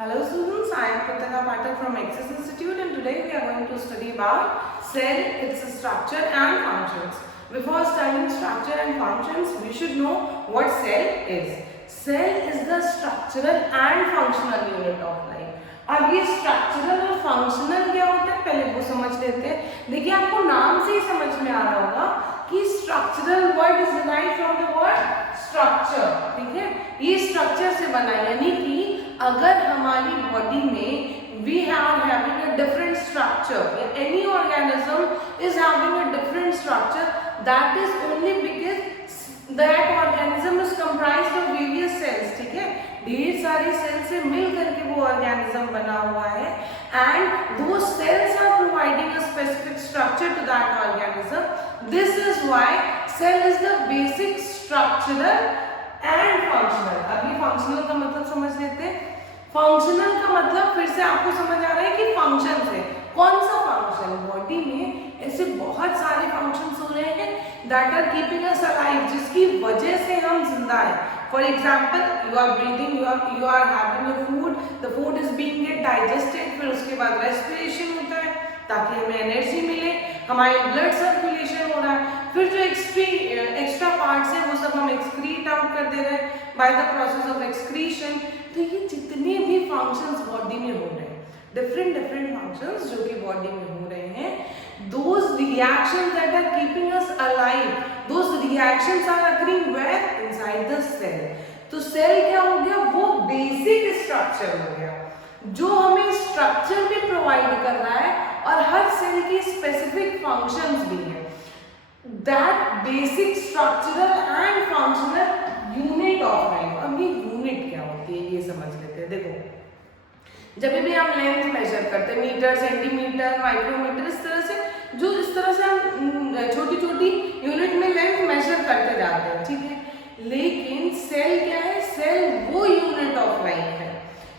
Hello students, I am Prataka Pathak from Access Institute and today we are going to study about cell, its structure and functions. Before studying structure and functions, we should know what cell is. Cell is the structural and functional unit of life. अब ये structural और functional क्या होता है पहले वो समझ लेते हैं। देखिए आपको नाम से ही समझ में आ रहा होगा कि structural word is derived from the word structure, ठीक है। ये स्ट्रक्चर से बना यानी कि अगर हमारी बॉडी में we are having a different structure, any organism is having a different structure, that is only because that organism is comprised of various cells, ठीक है। ढेर सारे सेल से मिल करके वो ऑर्गेनिज्म बना हुआ है एंड दो cells are providing a specific structure to that organism. This is why cell is the basic structural and functional. अभी फंक्शनल का मतलब समझ लेते हैं। फंक्शनल का मतलब फिर से आपको समझ आ रहा है कि फंक्शन से कौन सा फंक्शन बॉडी में ऐसे बहुत सारे फंक्शंस हो रहे हैं that are keeping us alive, जिसकी वजह से हम जिंदा हैं। For example, you are breathing, you are having a food, the food is being get digested, फिर उसके बाद respiration होता है ताकि हमें एनर्जी मिले, हमारे ब्लड सर्कुलेशन हो रहा है, फिर जो एक्स्ट्रा पार्ट्स हैं वो सब हम एक्सक्रीट आउट कर दे रहे हैं by the process of excretion. तो ये जितने भी फंक्शंस बॉडी में हो रहे हैं, डिफरेंट फंक्शंस जो कि बॉडी में हो रहे हैं, those reactions that are keeping us alive, those reactions are occurring where inside the cell। तो सेल क्या हो गया, वो बेसिक स्ट्रक्चर हो गया जो हमें स्ट्रक्चर भी प्रोवाइड कर रहा है और हर सेल की स्पेसिफिक फंक्शंस भी है। That basic structural and functional unit of life. अब ये यूनिट क्या होती है ये समझ लेते हैं। देखो जब भी हम लेंथ मेजर करते हैं, मीटर, सेंटीमीटर, माइक्रोमीटर, इस तरह से हम छोटी छोटी यूनिट में लेंथ मेजर करते जाते हैं, ठीक है। लेकिन सेल क्या है, सेल वो यूनिट ऑफ लाइफ है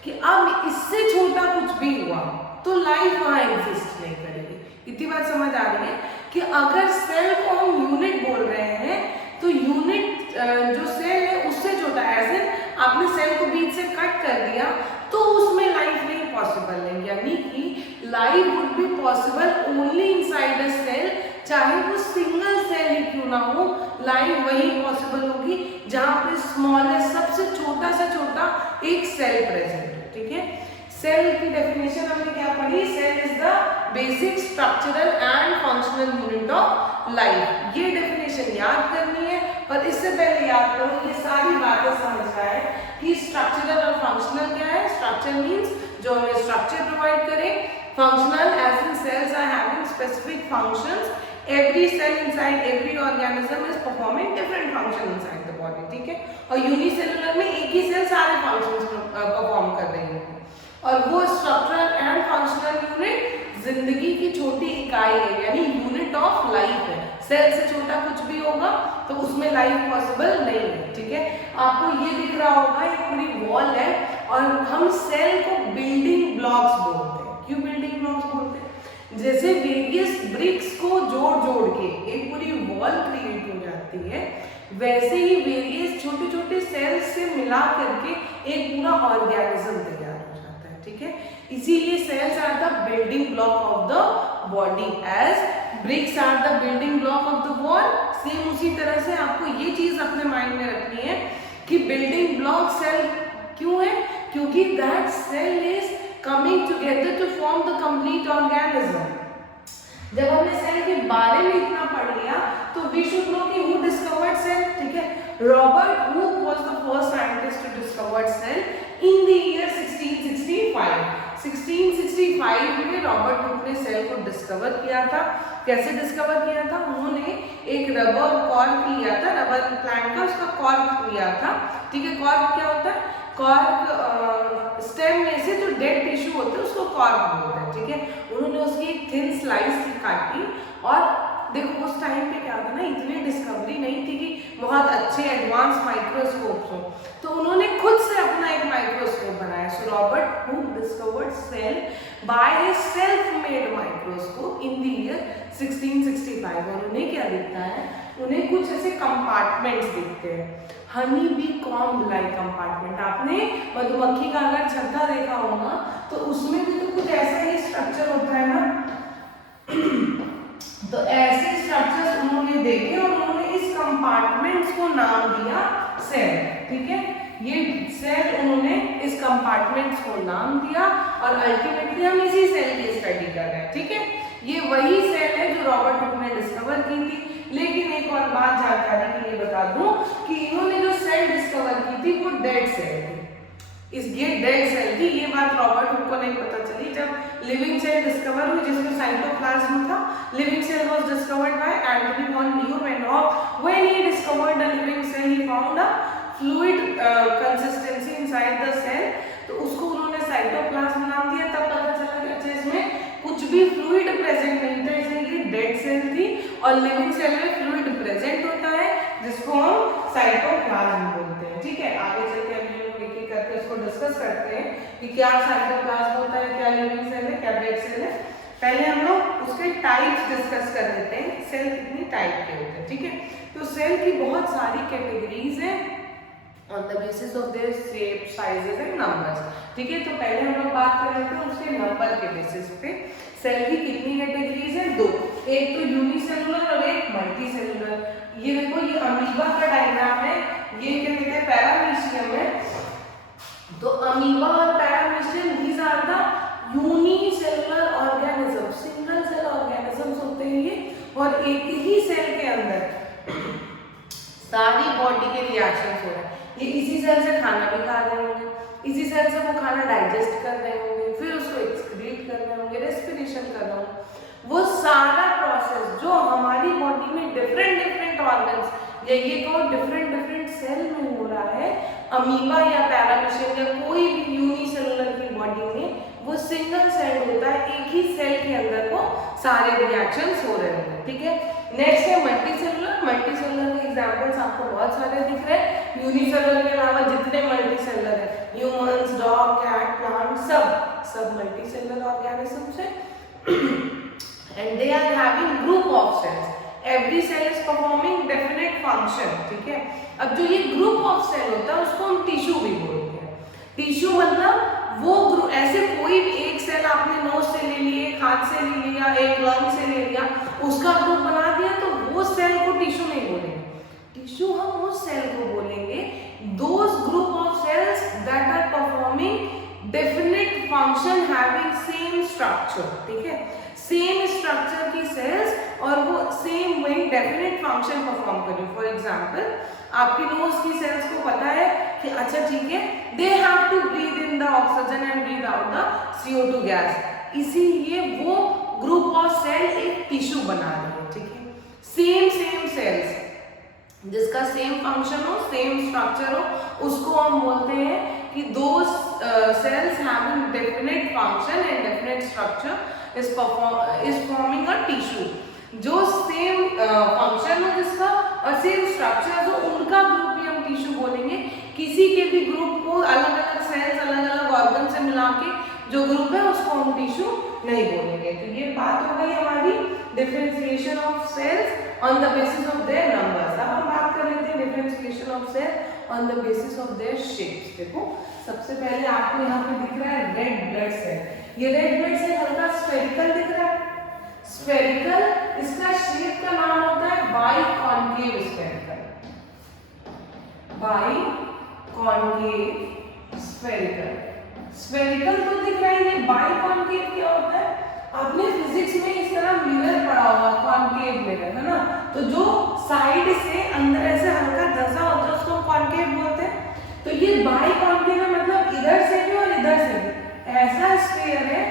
कि अब इससे छोटा कुछ भी हुआ तो लाइफ वहां एग्जिस्ट नहीं करेगी। इतनी बात समझ आ रही है कि अगर सेल को हम यूनिट बोल रहे हैं तो यूनिट जो सेल है उससे छोटा है। ऐसे आपने सेल को बीच से कट कर दिया तो उसमें लाइफ नहीं पॉसिबल है, यानी कि life would be possible only inside a cell, चाहे वो सिंगल सेल ही क्यों ना हो, लाइफ वही पॉसिबल होगी जहां पे स्मॉलेस्ट, सबसे छोटा से छोटा एक सेल प्रेजेंट हो, ठीक है। सेल की डेफिनेशन हमने क्या पढ़ी, cell is the basic structural and functional unit of life. ये डेफिनेशन याद करनी है, पर इससे पहले याद करो ये सारी बातें समझना है कि स्ट्रक्चरल और फंक्शनल क्या है। स्ट्रक्चर मीन्स जो हमें स्ट्रक्चर प्रोवाइड करे, functional as in cells are having specific functions, every cell inside every organism is performing different function inside the body, ठीक है। और यूनिसेलुलर में एक ही सेल सारे फंक्शंस परफॉर्म कर रही है और वो स्ट्रक्चरल एंड फंक्शनल यूनिट जिंदगी की छोटी इकाई है, यानी यूनिट ऑफ लाइफ है। सेल से छोटा कुछ भी होगा तो उसमें लाइफ पॉसिबल नहीं है, ठीक है। आपको ये दिख रहा होगा ये पूरी वॉल है और हम सेल को बिल्डिंग ब्लॉक्स बोलते हैं। क्यों बिल्डिंग ब्लॉक्स बोलते हैं? जैसे वेरियस ब्रिक्स को जोड़ के एक पूरी वॉल क्रिएट हो जाती है, वैसे ही वेरियस छोटे छोटे सेल्स से मिला करके एक पूरा ऑर्गेनिज्म तैयार हो जाता है, ठीक है। इसीलिए cells are the building block of the body as bricks are the building block of the wall. Same उसी तरह से आपको ये चीज अपने माइंड में रखनी है कि बिल्डिंग ब्लॉक सेल क्यों है, क्योंकि that cell is coming together to form the complete organism. जब हमने सेल के बारे में इतना पढ़ लिया तो वी शुड नो कि हु डिस्कवर्ड सेल, ठीक है। Robert Hooke was the first scientist to discover cell in the year 1665। 1665 में रॉबर्ट हुक ने सेल को डिस्कवर किया था। कैसे डिस्कवर किया था? उन्होंने एक रबर कॉर्क लिया था, रबर प्लांट का उसका कॉर्क लिया था, ठीक है। कॉर्क क्या होता है? कॉर्क स्टेम में से जो डेड टिश्यू होते हैं उसको कॉर्क बोलते हैं, ठीक है। उन्होंने उसकी एक थिन स्लाइस काटी और देखो उस टाइम पे क्या था ना, इतनी डिस्कवरी नहीं थी कि बहुत अच्छे एडवांस माइक्रोस्कोप्स हो, तो उन्होंने खुद से अपना एक माइक्रोस्कोप बनाया। So Robert Hooke discovered cell by his self made microscope in the year 1665। और उन्हें क्या दिखता है, उन्हें कुछ ऐसे कंपार्टमेंट्स दिखते हैं। Honey bee comb like compartment, आपने मधुमक्खी का अगर छत्ता देखा होगा तो उसमें भी तो कुछ ऐसा ही स्ट्रक्चर होता है ना। तो ऐसे स्ट्रक्चर्स उन्होंने देखे और उन्होंने इस कंपार्टमेंट्स को नाम दिया सेल। ठीक है, ये सेल उन्होंने इस कंपार्टमेंट्स को नाम दिया और अल्टीमेटली हम इसी सेल की स्टडी कर रहे हैं। ठीक है, ये वही सेल है जो रॉबर्ट हुक ने डिस्कवर की थी। लेकिन एक और बात जानकारी के लिए बता दूं कि इन्होंने जो सेल डिस्कवर की थी वो डेड सेल थी। ये डेड सेल थी, ये बात रॉबर्ट हुक को नहीं पता चली जब लिविंग सेल डिस्कवर हुई जिसमें साइटोप्लाज्म था। Living cell was discovered by Antony van Leeuwenhoek. When he discovered the living cell he found a fluid consistency inside the cell. तो उसको उन्होंने साइटोप्लाज्म नाम दिया। तब पता चला कि अच्छा इसमें कुछ भी फ्लूइड प्रेजेंट नहीं था, इसलिए ये डेड सेल थी। और लिविंग सेल में फ्लूइड प्रेजेंट होता है जिसको हम साइटोप्लाज्म बोलते हैं। ठीक है, आगे चल के हम लोग एक एक करके इसको डिस्कस करते हैं कि क्या साइटोप्लाज्म होता है, क्या लिविंग सेल है, क्या डेड सेल है। पहले हम लोग उसके टाइप्स डिस्कस कर लेते हैं, सेल कितनी टाइप के होते हैं। ठीक है, तो सेल की बहुत सारी कैटेगरीज हैं on the basis of their shape, sizes and numbers। ठीक है, तो पहले हम लोग बात कर लेते हैं उसके नंबर के बेसिस पे। सेल की कितनी कैटेगरीज है? दो, एक तो यूनिसेलुलर और एक मल्टीसेलुलर। ये देखो, ये अमीबा का डायग्राम है, ये क्या कहते हैं पैरामीशियम है। तो अमीबा और paramecium these are the unicellular organism, single cell organisms होते हैं ये। और एक ही सेल के अंदर सारी बॉडी के रिएक्शंस हो रहे हैं। ये इसी सेल से खाना भी खा रहे होंगे, इसी सेल से वो खाना डाइजेस्ट कर रहे होंगे, फिर उसको एक्सक्रीट कर रहे होंगे, रेस्पिरेशन कर रहे होंगे। वो सारा प्रोसेस जो हमारी बॉडी में डिफरेंट ऑर्गन्स या ये कहो डिफरेंट सेल में हो रहा है, अमीबा या पैरामीशियम या कोई भी यूनिसेलुलर की बॉडी में वो सिंगल सेल होता है। एक ही सेल के अंदर वो सारे रिएक्शंस हो रहे होंगे। ठीक है, नेक्स्ट है मल्टीसेलुलर। मल्टीसेलुलर के एग्जांपल्स आपको बहुत सारे दिख रहे हैं। यूनिसेलुलर के अलावा जितने मल्टीसेलुलर है, ह्यूमंस, डॉग, कैट, प्लांट, सब मल्टीसेलुलर ऑर्गेनिजम्स है। And they are having group of cells. Every cell is performing definite function. ठीक है, अब जो ये ग्रुप ऑफ सेल होता है उसको हम टिश्यू भी बोलते हैं। टिश्यू मतलब वो ग्रुप, ऐसे कोई भी एक सेल आपने नोज से ले लिए, एक हाथ से ले लिया, एक लंग से ले लिया, उसका ग्रुप बना दिया, तो वो सेल को टिश्यू नहीं बोलेंगे। टिश्यू हम उस सेल को बोलेंगे those group of cells that are performing definite function having same structure. ठीक है, सेम स्ट्रक्चर की सेल्स और वो सेम वही डेफिनेट फंक्शन परफॉर्म करें। फॉर एग्जाम्पल, आपकी नोज की सेल्स को पता है कि अच्छा ठीक है, they have to breathe in the oxygen and breathe out the CO2 gas, इसीलिए वो ग्रुप ऑफ सेल एक टिश्यू बना रही है। ठीक है, सेम सेल्स जिसका सेम फंक्शन हो, सेम स्ट्रक्चर हो, उसको हम बोलते हैं कि those cells having definite function and definite structure is forming a tissue. जो सेम फंक्शन हो जिसका और सेम स्ट्रक्चर हो, उनका ग्रुप भी हम टिश्यू बोलेंगे। किसी के भी ग्रुप को अलग अलग सेल्स, अलग अलग ऑर्गन से मिला के जो ग्रुप है उसको हम टिश्यू नहीं बोलेंगे। तो ये बात हो गई हमारी differentiation of cells on the basis of their numbers. अब हम बात कर लेते हैं differentiation of cell on the basis of their shapes. देखो, सबसे पहले आपको यहाँ पे दिख रहा है रेड ब्लड सेल। ये रेड ब्लड सेल हल्का स्फेरिकल दिख रहा है, स्फेरिकल, इसका शेप का नाम होता है बाइकॉन्केव स्फेरिकल। बाइकॉन्केव स्फेरिकल, स्फेरिकल तो दिख रहा है, ये बाइकॉन्केव क्या होता है? आपने फिजिक्स में इस तरह मिरर पढ़ा होगा, कॉन्केव मिरर, है ना? तो जो साइड से अंदर ऐसे हल्का धंसा होता है उसको कॉन्केव बोलते हैं। तो ये बाइकॉन्केव मतलब इधर से भी और इधर से भी ऐसा स्फीयर है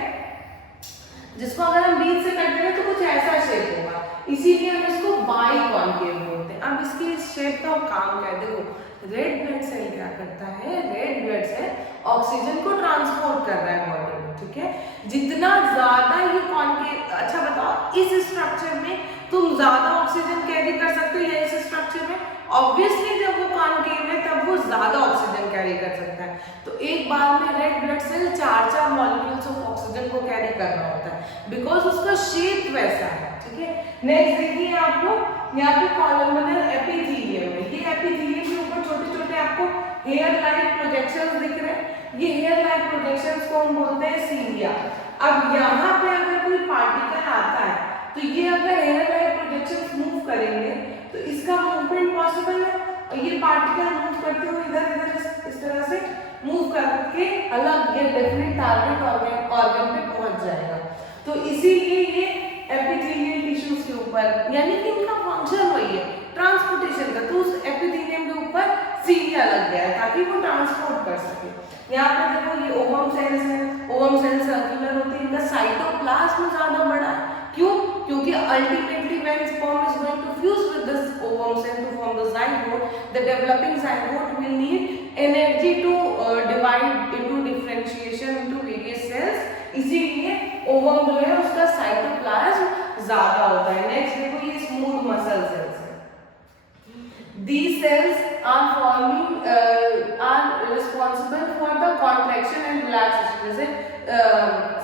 जिसको अगर हम बीच से कट करें तो कुछ ऐसा शेप होगा, इसीलिए हम इसको बाइकॉन्केव बोलते हैं। अब इसकी इस शेप का काम क्या है? देखो, रेड ब्लड सेल क्या करता है? रेड ब्लड सेल ऑक्सीजन को ट्रांसपोर्ट कर रहा है बॉडी में। ठीक है, जितना ज्यादा ये कॉन्केव, अच्छा बताओ इस स्ट्रक्चर में तुम ज्यादा ऑक्सीजन कैरी कर सकते हो या इस स्ट्रक्चर में? ऑब्वियसली जब वो कॉन्केव है तब वो ज्यादा ऑक्सीजन कैरी कर सकता है। तो एक बार में red blood cell 4 molecules of oxygen को कैरी कर रहा होता है, बिकॉज उसका शेप वैसा है। ठीक है, नेक्स्ट देखिए आपको यहाँ पे कॉलमनर एपिथेलियम है। ये एपिथेलियम के ऊपर छोटे छोटे आपको हेयर लाइक प्रोजेक्शंस दिख रहे हैं। ये हेयर लाइक प्रोजेक्शंस को हम बोलते हैं सीलिया। अब यहाँ पे अगर कोई पार्टिकल आता है तो ये अगर हेयर लाइक प्रोजेक्शंस मूव करेंगे तो इसका मूवमेंट पॉसिबल है, और ये पार्टिकल मूव करते हुए इधर इधर इस तरह से मूव करके अलग ये डेफिनेट टारगेट ऑर्गन पे पहुंच जाएगा। तो इसीलिए ये एपिथेलियल टिश्यूज के ऊपर, यानी कि इनका फंक्शन वही है ट्रांसपोर्टेशन का, तो उस एपिथेलियम के ऊपर सीलिया लग गया है ताकि वो ट्रांसपोर्ट कर सके। यहाँ पर देखो ये ओवम सेल्स है, ओवम सेल सर्कुलर होते हैं, इनका साइटोप्लाज्म ज्यादा बड़ा है। क्यों? क्योंकि ultimately when sperm is going to fuse with this ovum cell to form the zygote, the developing zygote will need energy to divide into differentiation into various cells, इसीलिए ovum जो है उसका साइटोप्लाज्म ज्यादा होता है। नेक्स्ट देखो ये smooth muscle cells है। These cells are responsible for the contraction and relaxation। जैसे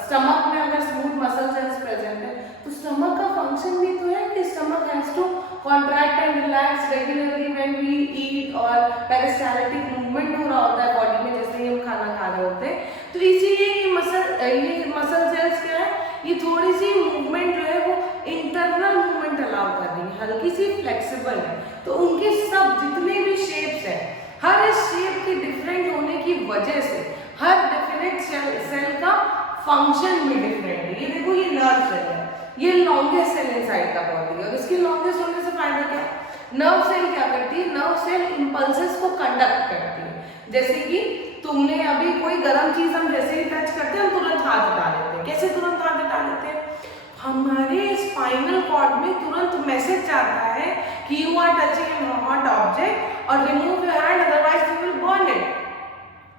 स्टमक में अगर स्मूथ मसल सेल्स प्रेजेंट है तो स्टमक का फंक्शन भी तो है कि stomach has to contract and relax regularly when we eat, और पेरिस्टाल्टिक मूवमेंट हो रहा होता है बॉडी में जैसे ही हम खाना खा रहे होते हैं। तो इसीलिए ये मसल सेल्स क्या है, ये थोड़ी सी मूवमेंट जो है वो इंटरनल मूवमेंट अलाउ कर रही है, हल्की सी फ्लेक्सिबल है। तो उनके सब जितने भी शेप्स हैं, हर शेप के डिफरेंट होने की वजह से हर डेफिनेट सेल का फंक्शन भी डिफरेंट है। ये देखो ये नर्व सेल है, ये longest cell inside the body है, और इसके लॉन्गेस्ट होने से फायदा क्या है? नर्व सेल क्या करती है? नर्व सेल इंपल्सेस को कंडक्ट करती है। जैसे कि तुमने अभी कोई गर्म चीज हम जैसे ही टच करते हैं हम तुरंत हाथ हटा लेते हैं। कैसे तुरंत हाथ हटा लेते हैं? हमारे स्पाइनल कॉर्ड में तुरंत मैसेज जाता है कि you are touching an hot object और remove your hand otherwise you will burn it,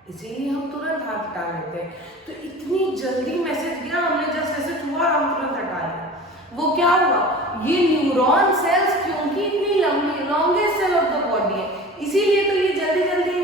इसीलिए हम तुरंत हाथ हटा लेते हैं। तो इतनी जल्दी मैसेज गया, हमने जस्ट ऐसे छुआ हम तुरंत हटा लिया। वो क्या हुआ? ये न्यूरॉन सेल्स क्योंकि इतनी लंबी longest cell of the body है, इसीलिए तो ये जल्दी जल्दी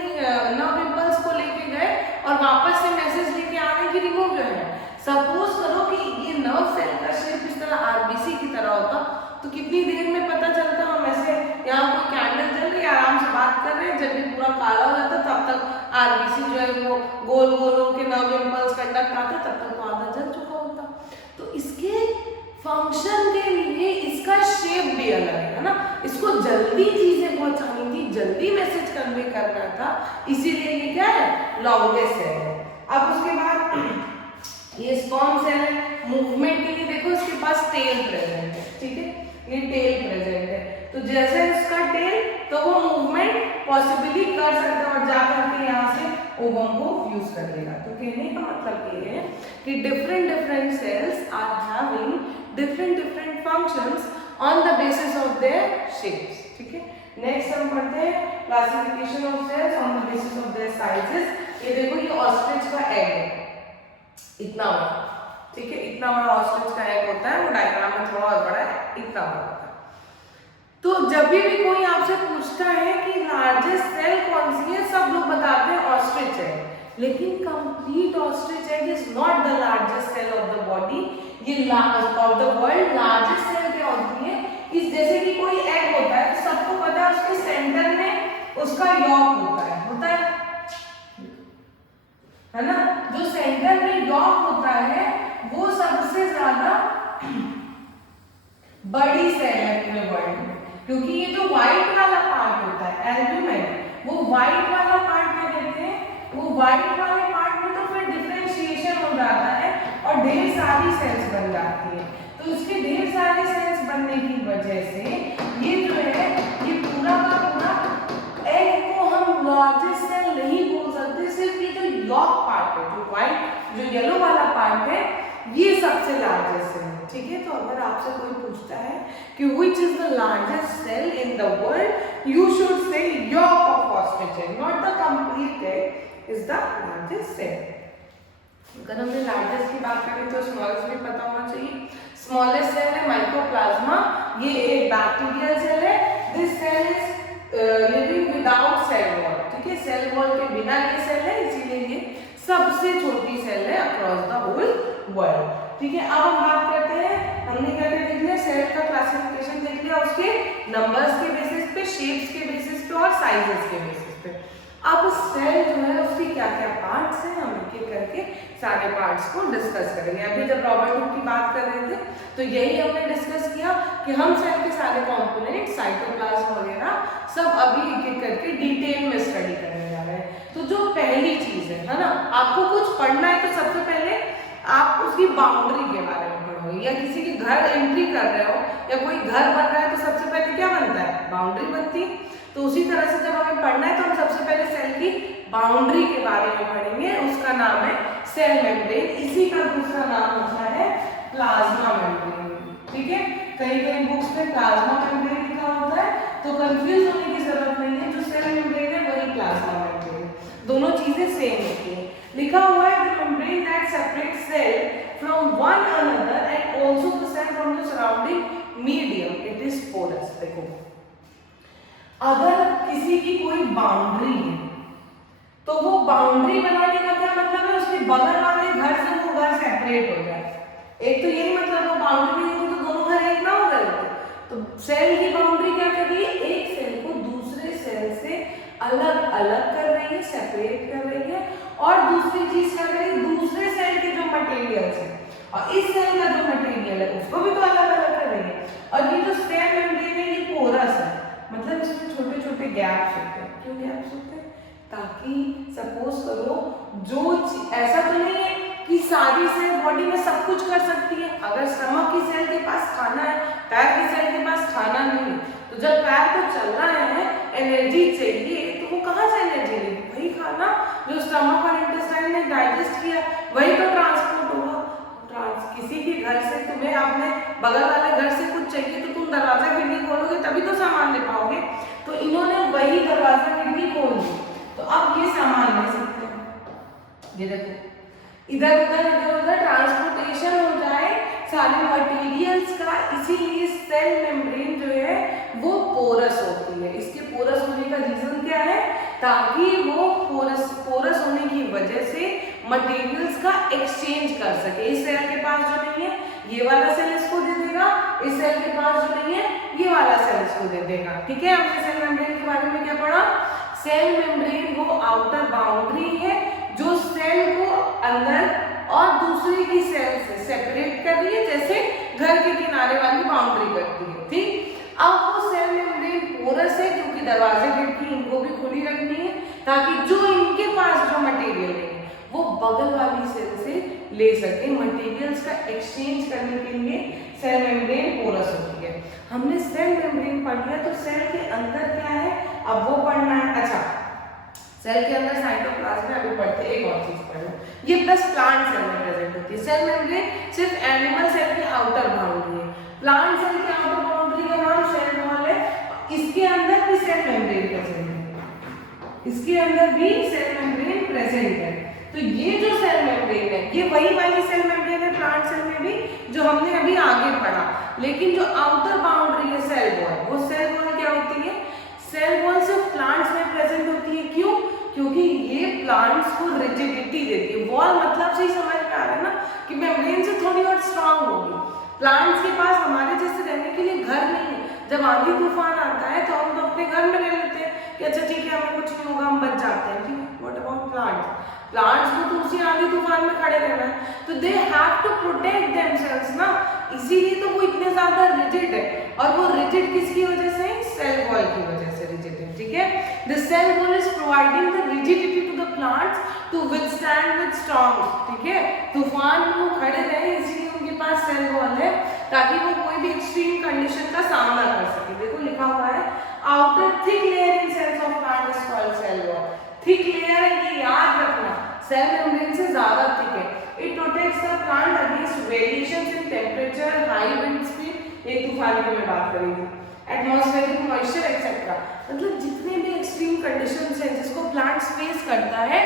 नर्व इंपल्स को लेके गए और वापस से मैसेज लेके आने की रिमूव जो है। सपोज करो कि ये नर्व सेल का शेप इस तरह आरबीसी की तरह होता तो कितनी देर में पता चलता? हम ऐसे यहाँ कोई कैंडल जल रही है, आराम से बात कर रहे हैं, जब भी पूरा काला हो जाता तब तक आरबीसी जो है वो गोल गोल होकर नर्व इंपल्स कंडक्ट आते, तब तक तो आधा जल चुका होता। तो इसके फंक्शन के लिए इसका शेप भी अलग है ना, इसको जल्दी चीजें पहुंचानी थी, जल्दी मैसेज कन्वे करना था, इसीलिए ये क्या है? लॉन्गेस्ट सेल है। अब उसके बाद ये स्पर्म सेल है, मूवमेंट के लिए देखो इसके पास टेल प्रेजेंट है, ठीक है, ये टेल प्रेजेंट है। तो जैसे इसका टेल तो वो मूवमेंट पॉसिबली कर सकता है और जाकर के यहाँ से ओवम को यूज कर लेगा। तो कहने का मतलब ये है कि different cells are having different functions on the basis of their shapes, ठीक है। नेक्स्ट हम पढ़ते हैं classification of cells on the basis of their sizes. ये देखो ये ऑस्ट्रिच का एग है, इतना बड़ा, ठीक है, इतना बड़ा ऑस्ट्रिच का एग होता है, वो डायग्राम में थोड़ा और बड़ा है, इतना बड़ा होता है। तो जब भी कोई आपसे पूछता है कि लार्जेस्ट सेल कौन सी है, सब लोग बताते हैं ऑस्ट्रिच एग, लेकिन complete ostrich egg is not the largest cell of the body. ये of the world largest cell क्या होती है? इस जैसे कि कोई एग होता है तो सबको पता है उसके सेंटर में उसका यॉक होता है ना, जो सेंटर में यॉक होता है वो सबसे ज्यादा बड़ी सेल है पूरे वर्ल्ड में, क्योंकि ये जो व्हाइट वाला पार्ट होता है एल्ब्यूमिन, वो व्हाइट वाला पार्ट क्या कहते हैं? वो व्हाइट वाले पार्ट में तो फिर डिफरेंशिएशन हो जाता है और ढेर सारी सेल्स बन जाती है। तो इसके ढेर सारी सेल्स बनने की वजह से ये जो है ये पूरा का पूरा एग को हम लार्जेस्ट सेल नहीं बोल सकते, सिर्फ ये जो यॉक पार्ट है, जो व्हाइट जो येलो वाला पार्ट है, ये सबसे लार्जेस्ट सेल है, ठीक है। तो अगर आपसे कोई पूछता है कि which is the largest cell in the world, you should say yolk of ostrich egg, not the complete egg is the largest cell. अगर हमने लार्जेस्ट की बात करें तो स्मॉलेस्ट भी पता होना चाहिए। स्मॉलेस्ट सेल है माइकोप्लाज्मा, ये एक बैक्टीरियल सेल है। This cell is living without cell wall, ठीक है, सेल वॉल के बिना ये सेल है, इसीलिए ये सबसे छोटी सेल है अक्रॉस द होल वर्ल्ड। ठीक है, अब हम बात करते हैं, हमने क्या क्या देख लिया, सेल का क्लासिफिकेशन देख लिया, उसके नंबर्स के बेसिस पे, शेप्स के बेसिस पे और साइजेस के बेसिस पे। अब सेल जो है उसकी क्या क्या पार्ट्स हैं, हम एक एक करके सारे पार्ट्स को डिस्कस करेंगे। अभी जब रॉबर्ट हुक की बात कर रहे थे तो यही हमने डिस्कस किया कि हम सेल के सारे कंपोनेंट, साइटोप्लाज्म वगैरह सब अभी एक एक करके डिटेल में स्टडी करने जा रहे हैं। तो जो पहली चीज है ना, आपको कुछ पढ़ना है तो सबसे पहले आप उसकी बाउंड्री के बारे में पढ़ोगे, या किसी के घर एंट्री कर रहे हो या कोई घर बन रहा है तो सबसे पहले क्या बनता है, बाउंड्री बनती है। तो उसी तरह से जब हमें पढ़ना है तो हम सबसे पहले सेल की बाउंड्री के बारे में पढ़ेंगे, उसका नाम है सेल मेम्ब्रेन, इसी का दूसरा नाम होता है प्लाज्मा मेम्ब्रेन। ठीक है, कई कई बुक्स में प्लाज्मा मेम्ब्रेन लिखा होता है, तो कंफ्यूज होने की जरूरत नहीं है, जो सेल मेम्ब्रेन है वही प्लाज्मा मेम्ब्रेन, दोनों चीजें सेम होती है। लिखा हुआ है the membrane that separates cell from one another and also the cell from the surrounding medium, it is porous. देखो, अगर किसी की कोई बाउंड्री है तो वो बाउंड्री बनाने का क्या मतलब है, उसके बगल वाले घर से वो घर सेपरेट हो जाए। एक तो यही मतलब, वो बाउंड्री नहीं होती तो दोनों घर एक ना हो गए। तो सेल की बाउंड्री क्या कर रही है, एक सेल को दूसरे सेल से अलग अलग कर रही है, सेपरेट कर रही है, और दूसरी चीज क्या कर रही है, दूसरे सेल के जो मटेरियल्स है और इस सेल का जो मटेरियल है उसको भी तो अलग अलग कर रही है। और ये जो सेल मेम्ब्रेन है ये पोरस है, मतलब इसमें छोटे छोटे गैप्स होते हैं। क्यों गैप्स होते हैं, ताकि सपोज करो जो ऐसा तो नहीं है कि सारी सेल बॉडी में सब कुछ कर सकती है। अगर स्टमक की सेल के पास खाना है, पैर की सेल के पास खाना नहीं, तो जब पैर को चलना है, एनर्जी चाहिए, तो वो कहाँ से एनर्जी लेगी, वही खाना जो स्टमक और इंटेस्टाइन ने डाइजेस्ट किया वही तो ट्रांसपोर्ट होगा। किसी के घर से तुम्हें अपने बगल वाले घर से कुछ चाहिए तो तुम दरवाजा खिड़की खोलोगे तभी तो सामान ले पाओगे। तो इन्होंने वही दरवाजा खिड़की खोल दी, तो अब ये सामान ले सकते हैं। ये देखो, इधर उधर ट्रांसपोर्टेशन हो जाए सारे मटेरियल्स का, इसीलिए सेल मेम्ब्रेन जो है वो पोरस होती है। इसके पोरस होने का रीजन क्या है, ताकि वो पोरस होने की वजह से मटेरियल्स का एक्सचेंज कर सके। इस सेल के पास जो नहीं है ये वाला सेल इसको दे देगा, इस सेल के पास जो नहीं है ये वाला सेल इसको दे देगा। ठीक है, हमने सेल मेम्ब्रेन के बारे में क्या पढ़ा, सेल मेम्ब्रेन वो आउटर बाउंड्री है जो सेल को अंदर और दूसरी की सेल से सेपरेट कर रही है, जैसे घर के किनारे वाली बाउंड्री करती है। ठीक, अब वो सेल मेम्ब्रेन पोरस है क्योंकि दरवाजे खिड़की इनको भी खुली रखनी है, ताकि जो इनके पास जो मटेरियल है वो बगल वाली सेल से ले सके। मटेरियल्स का एक्सचेंज करने के लिए सेल मेम्ब्रेन पोरस होती है। हमने सेल मेम्ब्रेन पढ़ लिया, तो सेल के अंदर क्या है अब वो पढ़ना है। अच्छा, सेल के अंदर साइटोप्लाज्म में अभी पढ़ते हैं, एक और चीज पढ़ लो, ये प्लस प्लांट सेल में प्रेजेंट होती है। सेल मेम्ब्रेन सिर्फ एनिमल सेल की आउटर बाउंड्री है, प्लांट सेल की आउटर बाउंड्री का नाम सेल वॉल है। इसके अंदर भी सेल मेम्ब्रेन प्रेजेंट है, इसके अंदर भी सेल मेम्ब्रेन प्रेजेंट है। तो ये जो सेल मेम्ब्रेन है ये वही वाली सेल मेम्ब्रेन है प्लांट सेल में भी जो हमने अभी आगे पढ़ा, लेकिन जो आउटर बाउंड्री है सेल वॉल, वो सेल वॉल क्या होती है, सेल वॉल सिर्फ प्लांट्स में प्रेजेंट होती है। क्यों, क्योंकि ये प्लांट्स को रिजिडिटी देती है। वॉल मतलब से ही समझ में आ रहा है ना कि मेम्ब्रेन से थोड़ी और स्ट्रांग होगी। प्लांट्स के पास हमारे जैसे रहने के लिए घर नहीं है, जब आंधी तूफान आता है तो हम तो अपने घर में रह लेते हैं कि अच्छा ठीक है हमें कुछ नहीं होगा, हम बच जाते हैं। ठीक है, व्हाट अबाउट प्लांट्स, प्लांट्स को तो उसी आंधी तूफान में खड़े रहना है, तो they have to protect themselves ना, इसीलिए तो वो इतने ज्यादा रिजिड है। और वो रिजिड किसकी वजह से, सेल वॉल की वजह से रिजिड है। ठीक है, the cell wall is providing the rigidity to the plants to withstand with storms. ठीक है, तूफान में वो खड़े रहे, इसीलिए उनके पास सेल वॉल है, ताकि वो कोई भी एक्सट्रीम कंडीशन का सामना कर सके। देखो लिखा हुआ है outer thick layer in cells of plant is called cell wall. Thick layer है, ये याद रखना, सेल मेम्ब्रेन से ज्यादा थिक है। It protects the plant against variations in temperature, high wind speed, एक तूफान की मैं बात कर रही थी, एटमॉस्फेरिक मॉइस्चर एक्सेट्रा, मतलब जितने भी एक्सट्रीम कंडीशंस हैं जिसको प्लांट फेस करता है,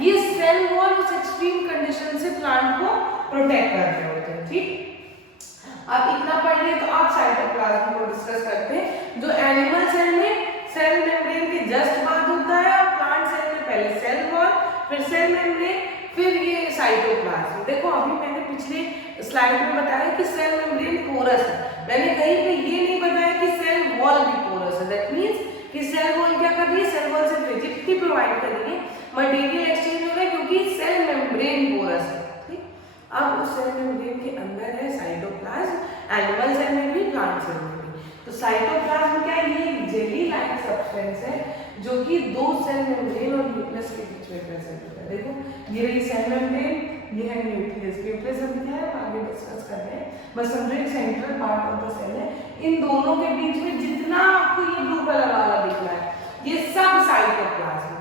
ये सेल वॉल उस एक्सट्रीम कंडीशन से प्लांट को प्रोटेक्ट कर रहे होते हैं। ठीक, अब इतना पढ़ लिए तो आप साइटोप्लाज्म को डिस्कस करते हैं, जो एनिमल सेल में सेल मेम्ब्रेन के जस्ट बाद होता है, और प्लांट सेल में पहले सेल वॉल, फिर सेल मेम्ब्रेन, फिर ये साइटोप्लाज्म। देखो अभी मैंने पिछले स्लाइड में बताया कि सेल मेम्ब्रेन पोरस है, मैंने कहीं पे ये नहीं बताया कि सेल वॉल भी पोरस है। दैट मीन्स कि सेल वॉल क्या कर रही है, सेल वॉल सिर्फ रिजिडिटी प्रोवाइड कर रही है, मटेरियल एक्सचेंज हो रहा है क्योंकि सेल मेम्ब्रेन पोरस है। ठीक, अब उस सेल मेम्ब्रेन के अंदर है साइटोप्लाज्म, एनिमल सेल में भी, प्लांट सेल में भी। तो साइटोप्लाज्म क्या है, ये जेली लाइक सब्सटेंस है जो कि दो सेल मेम्ब्रेन और न्यूक्लियस के बीच में प्रेजेंट होता है। देखो ये रही सेल मेम्ब्रेन, ये है न्यूक्लियस। न्यूक्लियस हम क्या है आगे डिस्कस कर रहे हैं, बस समझो एक central part of the cell है। इन दोनों के बीच में जितना आपको ये ब्लू कलर वाला दिख रहा है ये सब साइटोप्लाज्म।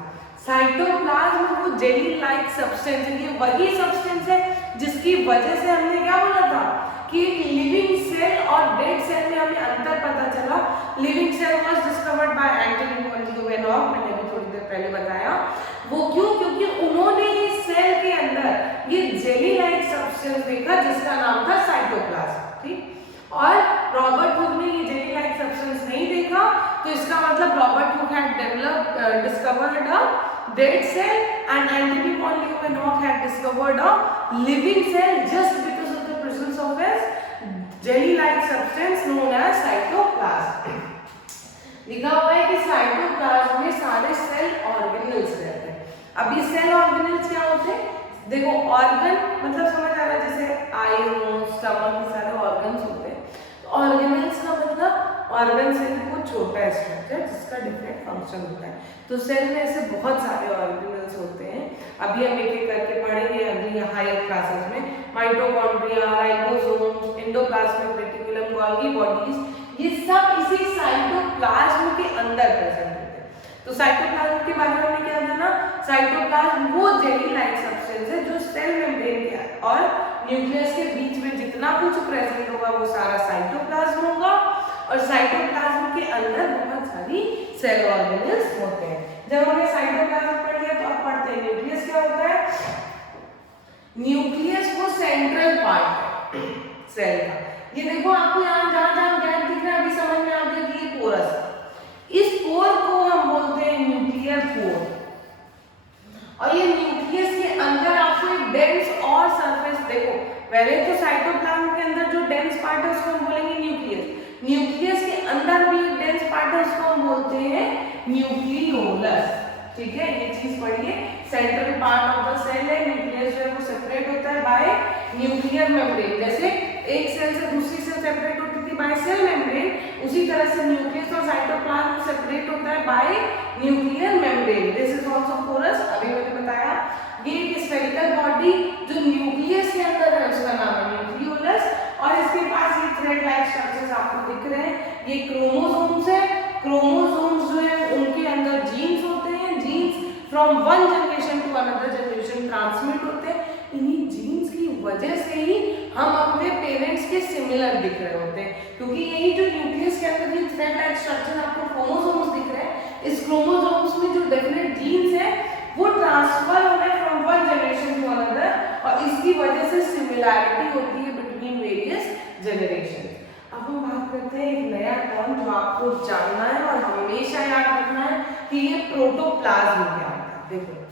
साइटोप्लाज्म वो जेली लाइक सब्सटेंस है, ये वही सब्सटेंस है जिसकी वजह से हमने क्या बोला था कि लिविंग सेल और डेड सेल में हमें अंतर पता चला। Living cell was discovered by Antony Leeuwenhoek, मैंने अभी थोड़ी देर पहले बताया। वो क्यों, क्योंकि उन्होंने इस सेल के अंदर ये जेली लाइक सब्सटेंस देखा जिसका नाम था साइटोप्लाज्म। ठीक, और रॉबर्ट हुक ने ये जेली लाइक सब्सटेंस नहीं देखा, तो इसका मतलब Robert Hooke had discovered a dead cell and Anthony von Leeuwenhoek had discovered a living cell just because of the presence of this jelly-like substance known as cytoplasm. लिखा हुआ है कि cytoplasm में सारे सेल ऑर्गेनल्स रहते हैं। अब ये सेल ऑर्गेनल्स क्या होते हैं, देखो ऑर्गन मतलब समझ आ रहा है, जैसे आई नोज स्टमक में सारे ऑर्गन्स होते हैं, तो ऑर्गेनल्स का मतलब ऑर्गन सेल बहुत छोटा है स्ट्रक्चर जिसका डिफरेंट फंक्शन होता है। तो सेल में ऐसे बहुत सारे ऑर्गेनल्स होते हैं, अभी हम एक एक करके पढ़ेंगे अगली हायर क्लासेस में। Mitochondria, ribosomes, endoplasmic reticulum, Golgi bodies, ये सब इसी साइटोप्लाज्म के अंदर प्रेजेंट होते हैं। तो साइटोप्लाज्म के बारे में हमने क्या जाना, साइटोप्लाज्म वो जेली लाइक सब्सटेंस है जो सेल मेम्ब्रेन के और न्यूक्लियस के बीच में जितना कुछ प्रेजेंट होगा वो सारा साइटोप्लाज्म होगा, और साइटोप्लाज्म के अंदर बहुत सारी सेल ऑर्गेनल्स होते हैं। जब हमने साइटोप्लाज्म पढ़ लिया तो अब पढ़ते हैं न्यूक्लियस क्या होता है। न्यूक्लियस वो सेंट्रल पार्ट है सेल का। ये देखो आपको यहाँ जहाँ गैप दिख रहा है अभी समझ में आ गया कि ये पोरस है। इस पोर को हम बोलते हैं न्यूक्लियर पोर, और ये न्यूक्लियस के अंदर आपको एक डेंस और सरफेस, देखो पहले तो साइटोप्लाज्म के अंदर जो डेंस पार्ट है उसको हम बोलेंगे न्यूक्लियस, न्यूक्लियस के अंदर भी एक डेंस पार्ट है उसको हम बोलते हैं न्यूक्लियोलस। ठीक है, ये चीज पढ़िए, central part of the cell है, न्यूक्लियस जो है वो सेपरेट होता है बाय न्यूक्लियर मेम्ब्रेन। जैसे एक सेल से दूसरी सेल सेपरेट होती थी बाय सेल मेम्ब्रेन, उसी तरह से न्यूक्लियस और साइटोप्लाज्म सेपरेट होता है by nuclear membrane. This is also porous. अभी मैंने बताया ये एक स्फेरिकल बॉडी जो न्यूक्लियस के अंदर है उसका नाम है न्यूक्लियोलस, और इसके पास ये थ्रेड लाइक स्ट्रक्चर्स आपको दिख रहे हैं। ये क्रोमोसोम्स है, क्रोमोसोम्स जो है उनके अंदर जीन्स होते हैं, genes from one generation to another generation transmit होते हैं। इन्हीं जीन्स की वजह से ही हम अपने पेरेंट्स के सिमिलर दिख रहे होते हैं, क्योंकि यही जो न्यूक्लियस के अंदर ये थ्रेड लाइक स्ट्रक्चर आपको क्रोमोसोम्स दिख रहे हैं, इस क्रोमोसोम्स में जो डेफिनेट जीन्स है वो ट्रांसफर हो रहे हैं from one generation to another, और इसकी वजह से सिमिलैरिटी होती है बिटवीन वेरियस जनरेशन। अब हम बात करते हैं एक नया टर्म जो आपको जानना है और हमेशा याद रखना है कि ये प्रोटोप्लाज्म क्या होता है। देखो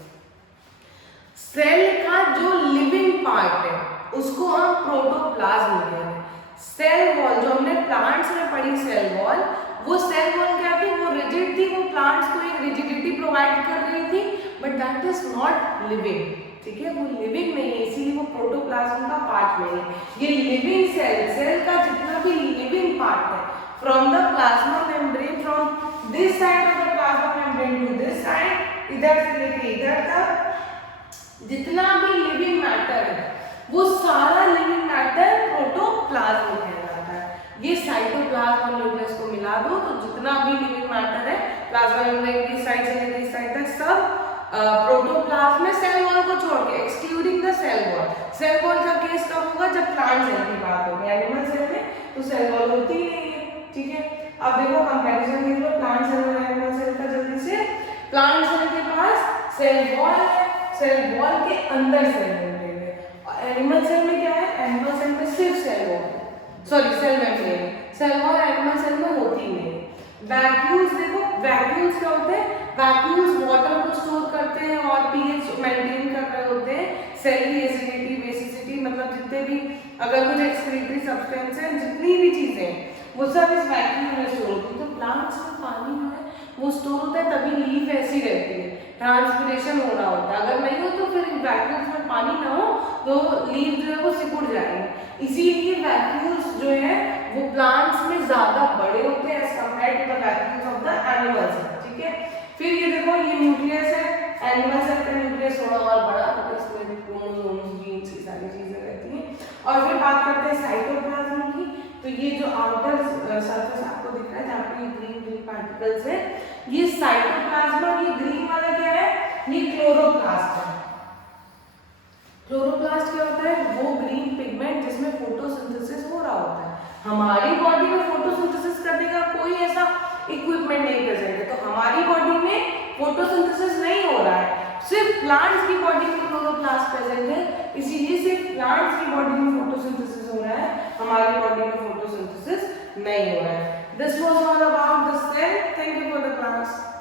सेल का जो लिविंग पार्ट है उसको हम प्रोटोप्लाज्म कहते हैं। सेल वॉल जो हमने प्लांट्स में पढ़ी सेल वॉल, वो सेल वॉल क्या थी, वो रिजिड थी, वो प्लांट्स को एक रिजिडिटी प्रोवाइड कर रही थी, but that is not living. ठीक है, वो लिविंग नहीं है, इसीलिए वो प्रोटोप्लाज्म का पार्ट नहीं है। ये लिविंग सेल, सेल का जितना भी लिविंग पार्ट है, from the plasma membrane, from this side of the plasma membrane to this side, इधर से लेके इधर तक जितना भी लिविंग मैटर है वो सारा लिविंग मैटर प्रोटोप्लाज्म कहलाता है। ये साइटोप्लाज्म और न्यूक्लियस को मिला दो तो जितना भी लिविंग मैटर है प्लाज्मा मेम्ब्रेन की साइड से लेकर इस साइड तक सब प्रोटोप्लाज्म में, सेल वॉल को छोड़ के, excluding the cell wall. Cell wall का केस कब होगा, जब प्लांट सेल की बात होगी। एनिमल सेल में तो सेल वॉल होती ही नहीं है। ठीक है, अब देखो कंपैरिजन देख लो प्लांट सेल और एनिमल सेल का जल्दी से। प्लांट सेल के पास सेल वॉल है, सेल वॉल के अंदर सेल मेम्ब्रेन है, और एनिमल सेल में क्या है, एनिमल सेल में सिर्फ cell wall, sorry cell membrane, cell wall animal cell में होती नहीं है। वैक्यूल्स देखो, वैक्यूल्स क्या होते हैं, वैक्यूल्स वाटर को स्टोर करते हैं और पीएच मेंटेन कर रहे होते हैं। सेल की एसिडिटी बेसिसिटी मतलब जितने भी अगर कुछ एक्सक्रीटरी सब्सटेंस है, जितनी भी चीजें वो सब इस वैक्यूम में स्टोर होती है। तो प्लांट्स में पानी जो है वो स्टोर होता है, तभी लीफ ऐसी रहती है, ट्रांसपिरेशन हो रहा होता है। अगर नहीं हो तो फिर वैक्यूम्स में पानी ना हो तो लीफ जो है वो सिकुड़ जाएंगे। इसीलिए वैक्यूम्स जो है वो प्लांट्स में ज्यादा बड़े होते हैं as compare to the vacuoles of the animals, ठीक है। फिर ये देखो, ये न्यूक्लियस है, एनिमल सेल का न्यूक्लियस थोड़ा और बड़ा होता है, इसमें क्रोमोसोम्स, जीन्स, ये सारी चीजें रहती हैं। और फिर बात करते हैं साइटोप्लाज्म की। तो ये जो आउटर सरफेस आपको दिख रहा है जहाँ पे ग्रीन ग्रीन पार्टिकल्स है, ये साइटोप्लाज्म, और ये ग्रीन वाला क्या है, ये क्लोरोप्लास्ट है। क्लोरोप्लास्ट क्या होता है, वो ग्रीन पिगमेंट जिसमें फोटोसिंथेसिस हो रहा होता है। हमारी बॉडी में फोटोसिंथेसिस करने का कोई ऐसा इक्विपमेंट नहीं प्रेजेंट है, तो हमारी बॉडी में फोटोसिंथेसिस नहीं हो रहा है, सिर्फ प्लांट्स की बॉडी में क्लोरोप्लास्ट प्रेजेंट है। इसीलिए सिर्फ प्लांट्स की बॉडी में फोटोसिंथेसिस हो रहा है, हमारी बॉडी में फोटोसिंथेसिस नहीं हो रहा है। This was all about the cell. Thank you for the class.